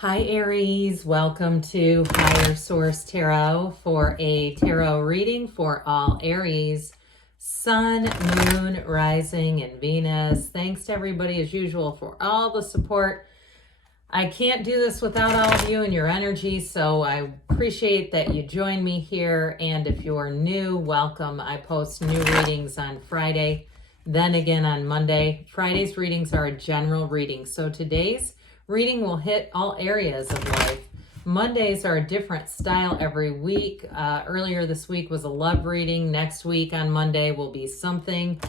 Hi Aries, welcome to Higher Source Tarot for a tarot reading for all Aries, Sun, Moon, Rising, and Venus. Thanks to everybody as usual for all the support. I can't do this without all of you and your energy, so I appreciate that you join me here. And if you're new, welcome. I post new readings on Friday, then again on Monday. Friday's readings are a general reading, so today's reading will hit all areas of life. Mondays are a different style every week. Earlier this week was a love reading. Next week on Monday will be something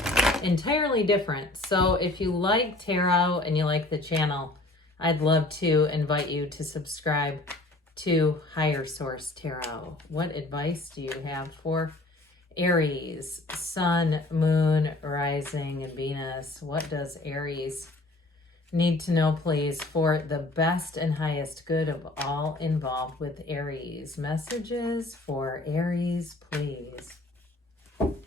entirely different. So if you like tarot and you like the channel, I'd love to invite you to subscribe to Higher Source Tarot. What advice do you have for Aries, Sun, Moon, Rising, and Venus? What does Aries need to know, please, for the best and highest good of all involved with Aries? Messages for Aries, please. All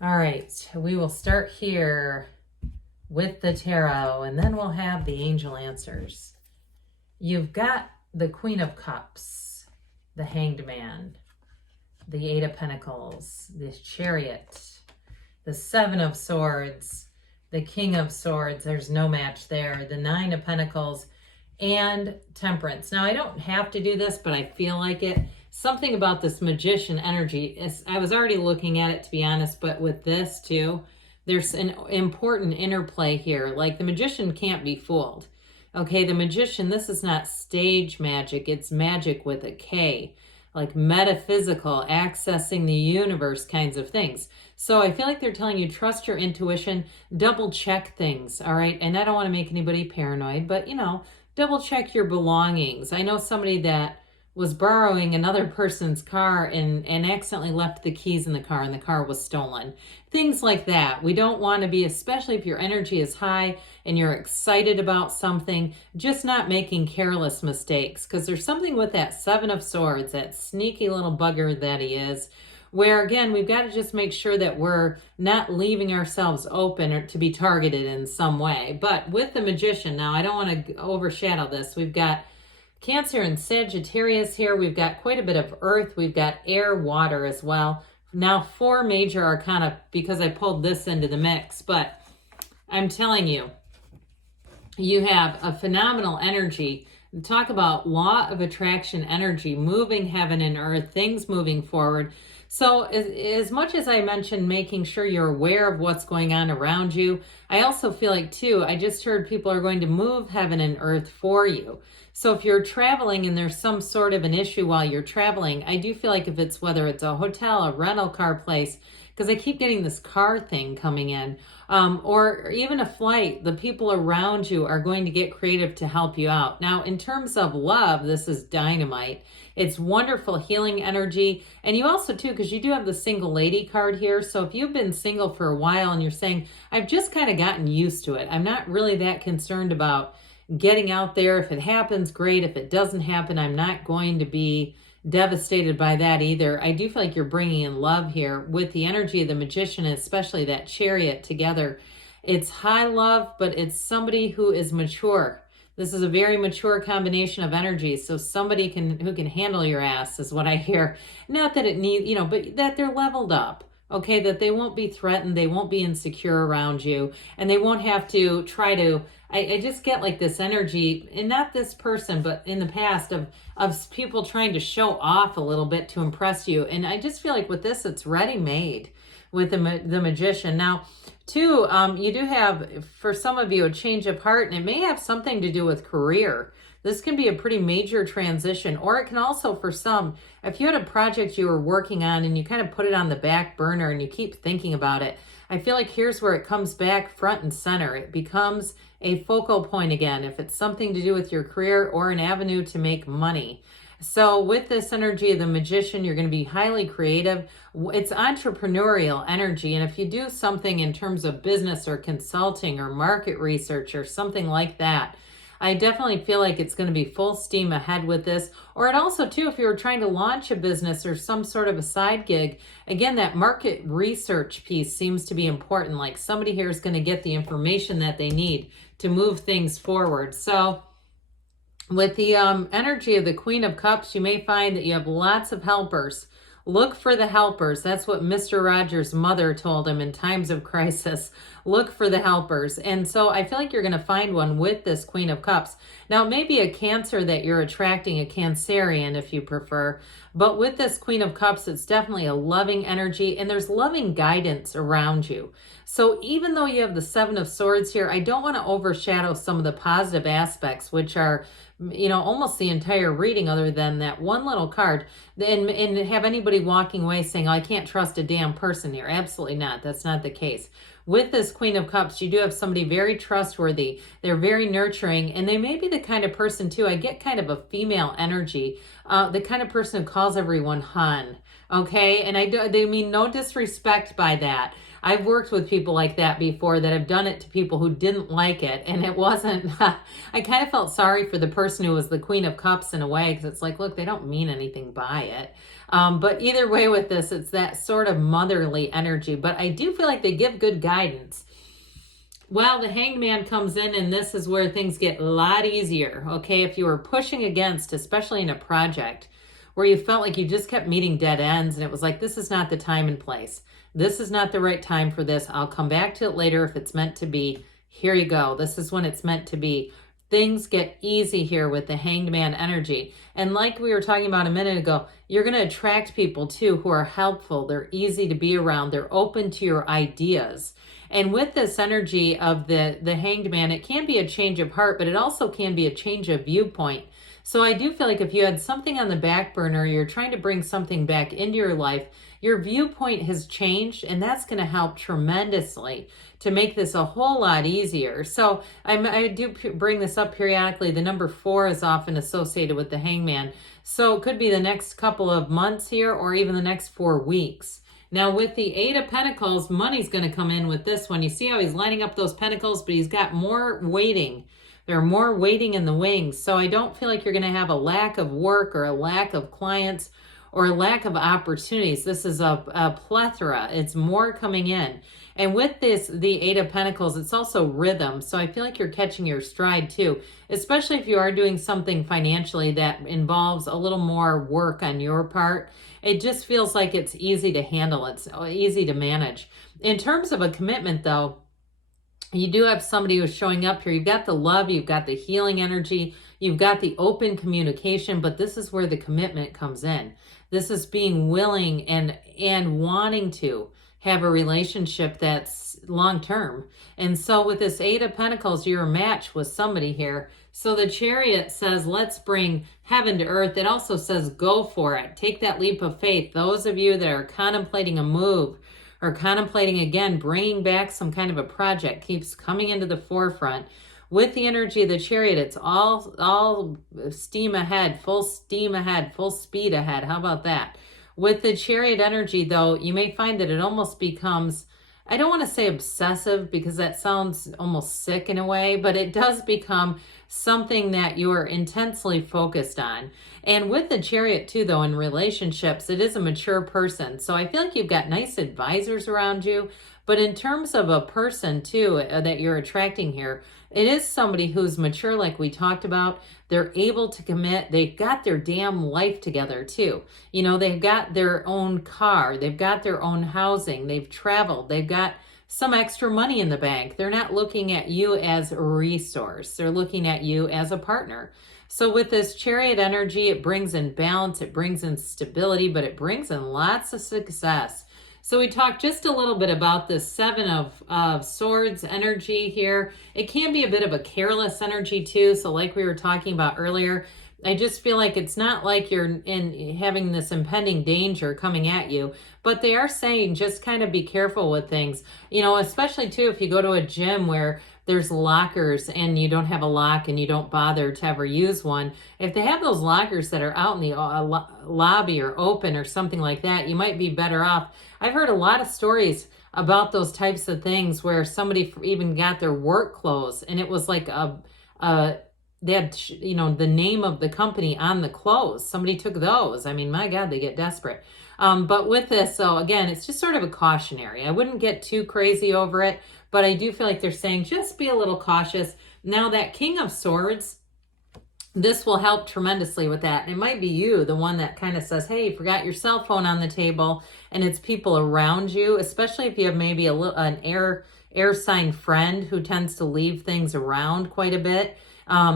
right, we will start here with the tarot, and then we'll have the angel answers. You've got the Queen of Cups, the Hanged Man, the Eight of Pentacles, the Chariot, the Seven of Swords, the King of Swords, there's no match there, the Nine of Pentacles, and Temperance. Now, I don't have to do this, but I feel like it. Something about this Magician energy, I was already looking at it, to be honest, but with this too, there's an important interplay here. Like, the Magician can't be fooled. Okay, the Magician, this is not stage magic, it's magic with a K. Like metaphysical, accessing the universe kinds of things. So I feel like they're telling you, trust your intuition, double check things, all right? And I don't want to make anybody paranoid, but, you know, double check your belongings. I know somebody that was borrowing another person's car and accidentally left the keys in the car, and the car was stolen. Things like that. We don't want to be, especially if your energy is high and you're excited about something, just not making careless mistakes, because there's something with that Seven of Swords, that sneaky little bugger that he is, where, again, we've got to just make sure that we're not leaving ourselves open or to be targeted in some way. But with the Magician, now, I don't want to overshadow this. We've got Cancer and Sagittarius here. We've got quite a bit of earth. We've got air, water as well. Now, 4 major arcana, because I pulled this into the mix. But I'm telling you, you have a phenomenal energy. Talk about law of attraction energy, moving heaven and earth, things moving forward. So as much as I mentioned making sure you're aware of what's going on around you, I also feel like, too, I just heard people are going to move heaven and earth for you. So if you're traveling and there's some sort of an issue while you're traveling, I do feel like if it's, whether it's a hotel, a rental car place, because I keep getting this car thing coming in, or even a flight, the people around you are going to get creative to help you out. Now, in terms of love, this is dynamite. It's wonderful healing energy. And you also, too, because you do have the single lady card here. So if you've been single for a while and you're saying, I've just kind of gotten used to it, I'm not really that concerned about getting out there. If it happens, great. If it doesn't happen, I'm not going to be devastated by that either. I do feel like you're bringing in love here with the energy of the Magician, especially that Chariot together. It's high love, but it's somebody who is mature. This is a very mature combination of energies. So somebody who can handle your ass is what I hear. Not that it needs, but that they're leveled up. Okay, that they won't be threatened, they won't be insecure around you, and they won't have to try to, I just get like this energy, and not this person, but in the past of people trying to show off a little bit to impress you. And I just feel like with this, it's ready-made with the Magician. Now, too, you do have, for some of you, a change of heart, and it may have something to do with career. This can be a pretty major transition, or it can also, for some, if you had a project you were working on and you kind of put it on the back burner and you keep thinking about it, I feel like here's where it comes back front and center. It becomes a focal point again, if it's something to do with your career or an avenue to make money. So with this energy of the Magician, you're going to be highly creative. It's entrepreneurial energy. And if you do something in terms of business or consulting or market research or something like that, I definitely feel like it's going to be full steam ahead with this. Or it also, too, if you were trying to launch a business or some sort of a side gig, again, that market research piece seems to be important. Like somebody here is going to get the information that they need to move things forward. So With the energy of the Queen of Cups, you may find that you have lots of helpers. Look for the helpers. That's what Mr. Rogers' mother told him in times of crisis. Look for the helpers. And so I feel like you're going to find one with this Queen of Cups. Now, it may be a Cancer that you're attracting, a Cancerian if you prefer. But with this Queen of Cups, it's definitely a loving energy, and there's loving guidance around you. So even though you have the Seven of Swords here, I don't want to overshadow some of the positive aspects, which are, you know, almost the entire reading other than that one little card, and have anybody walking away saying, oh, I can't trust a damn person here. Absolutely not. That's not the case. With this Queen of Cups, you do have somebody very trustworthy. They're very nurturing, and they may be the kind of person, too. I get kind of a female energy, the kind of person who calls everyone hun, okay? And they mean no disrespect by that. I've worked with people like that before that have done it to people who didn't like it, and it wasn't, I kind of felt sorry for the person who was the Queen of Cups in a way, because it's like, look, they don't mean anything by it. But either way with this, it's that sort of motherly energy, but I do feel like they give good guidance. Well, the Hanged Man comes in, and this is where things get a lot easier, okay? If you were pushing against, especially in a project, where you felt like you just kept meeting dead ends, and it was like, this is not the time and place. This is not the right time for this. I'll come back to it later if it's meant to be. Here you go. This is when it's meant to be. Things get easy here with the Hanged Man energy. And like we were talking about a minute ago, you're going to attract people too who are helpful. They're easy to be around. They're open to your ideas. And with this energy of the Hanged Man, it can be a change of heart, but it also can be a change of viewpoint. So I do feel like if you had something on the back burner, you're trying to bring something back into your life, your viewpoint has changed, and that's going to help tremendously to make this a whole lot easier. So I do bring this up periodically. The number 4 is often associated with the Hangman. So it could be the next couple of months here or even the next 4 weeks. Now with the 8 of Pentacles, money's going to come in with this one. You see how he's lining up those pentacles, but he's got more waiting. There are more waiting in the wings. So I don't feel like you're going to have a lack of work or a lack of clients or a lack of opportunities. This is a plethora. It's more coming in. And with this, the 8 of Pentacles, it's also rhythm. So I feel like you're catching your stride too, especially if you are doing something financially that involves a little more work on your part. It just feels like it's easy to handle. It's easy to manage. In terms of a commitment though, you do have somebody who's showing up here. You've got the love, you've got the healing energy, you've got the open communication, but this is where the commitment comes in. This is being willing and wanting to have a relationship that's long-term. And so with this 8 of Pentacles, you're a match with somebody here. So the Chariot says, let's bring heaven to earth. It also says, go for it. Take that leap of faith. Those of you that are contemplating a move, or contemplating, again, bringing back some kind of a project, keeps coming into the forefront. With the energy of the Chariot, it's all steam ahead, full steam ahead, full speed ahead. How about that? With the Chariot energy, though, you may find that it almost becomes, I don't want to say obsessive because that sounds almost sick in a way, but it does become something that you are intensely focused on. And with the Chariot too, though, in relationships, it is a mature person. So I feel like you've got nice advisors around you. But in terms of a person too that you're attracting here, it is somebody who's mature, like we talked about. They're able to commit. They've got their damn life together too. You know, they've got their own car. They've got their own housing. They've traveled. They've got some extra money in the bank. They're not looking at you as a resource. They're looking at you as a partner. So with this Chariot energy, it brings in balance, it brings in stability, but it brings in lots of success. So we talked just a little bit about this 7 of Swords energy here. It can be a bit of a careless energy too. So like we were talking about earlier, I just feel like it's not like you're having this impending danger coming at you, but they are saying just kind of be careful with things, you know, especially too if you go to a gym where there's lockers and you don't have a lock and you don't bother to ever use one. If they have those lockers that are out in the lobby or open or something like that, you might be better off. I've heard a lot of stories about those types of things where somebody even got their work clothes and it was like they had, you know, the name of the company on the clothes. Somebody took those. I mean, my God, they get desperate. But with this, so again, it's just sort of a cautionary. I wouldn't get too crazy over it, but I do feel like they're saying just be a little cautious. Now that King of Swords, this will help tremendously with that. And it might be you, the one that kind of says, hey, you forgot your cell phone on the table, and it's people around you, especially if you have maybe an air sign friend who tends to leave things around quite a bit.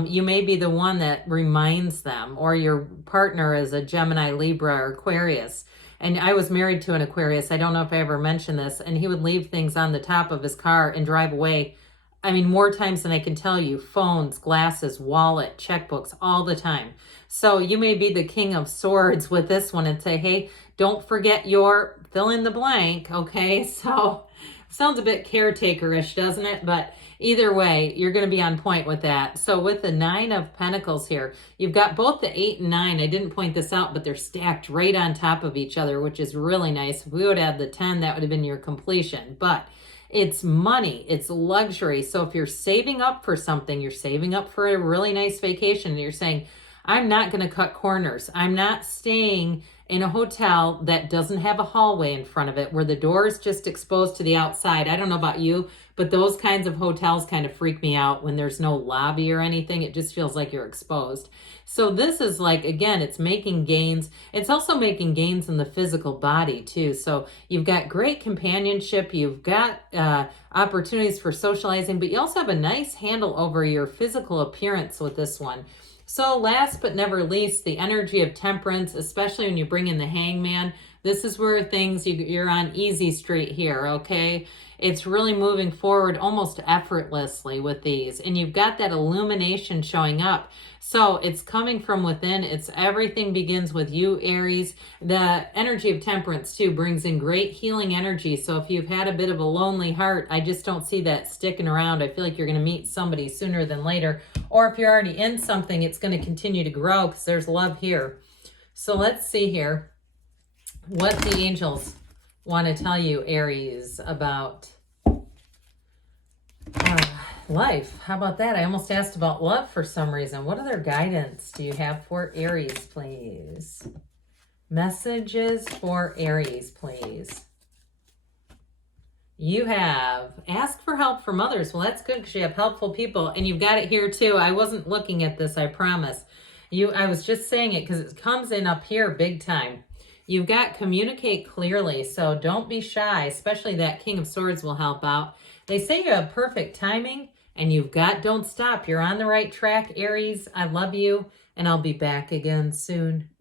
You may be the one that reminds them, or your partner is a Gemini, Libra, or Aquarius. And I was married to an Aquarius. I don't know if I ever mentioned this. And he would leave things on the top of his car and drive away. I mean, more times than I can tell you. Phones, glasses, wallet, checkbooks, all the time. So you may be the King of Swords with this one and say, hey, don't forget your fill in the blank, okay? So sounds a bit caretaker-ish, doesn't it? But either way, you're going to be on point with that. So with the 9 of Pentacles here, you've got both the 8 and 9. I didn't point this out, but they're stacked right on top of each other, which is really nice. If we would have the 10, that would have been your completion. But it's money, it's luxury. So if you're saving up for something, you're saving up for a really nice vacation, and you're saying, I'm not going to cut corners. I'm not staying in a hotel that doesn't have a hallway in front of it where the door is just exposed to the outside. I don't know about you, but those kinds of hotels kind of freak me out when there's no lobby or anything. It just feels like you're exposed. So this is like, again, it's making gains. It's also making gains in the physical body too. So you've got great companionship. You've got opportunities for socializing, but you also have a nice handle over your physical appearance with this one. So last but never least, the energy of temperance, especially when you bring in the hangman. This is where things, you're on easy street here, okay? It's really moving forward almost effortlessly with these. And you've got that illumination showing up. So it's coming from within. It's everything begins with you, Aries. The energy of temperance, too, brings in great healing energy. So if you've had a bit of a lonely heart, I just don't see that sticking around. I feel like you're going to meet somebody sooner than later. Or if you're already in something, it's going to continue to grow because there's love here. So let's see here what the angels want to tell you, Aries, about life. How about that? I almost asked about love for some reason. What other guidance do you have for Aries, please? Messages for Aries, please. You have ask for help from others. Well, that's good because you have helpful people, and you've got it here too. I wasn't looking at this, I promise. I was just saying it because it comes in up here big time. You've got communicate clearly, so don't be shy, especially that King of Swords will help out. They say you have perfect timing, and you've got don't stop. You're on the right track, Aries. I love you, and I'll be back again soon.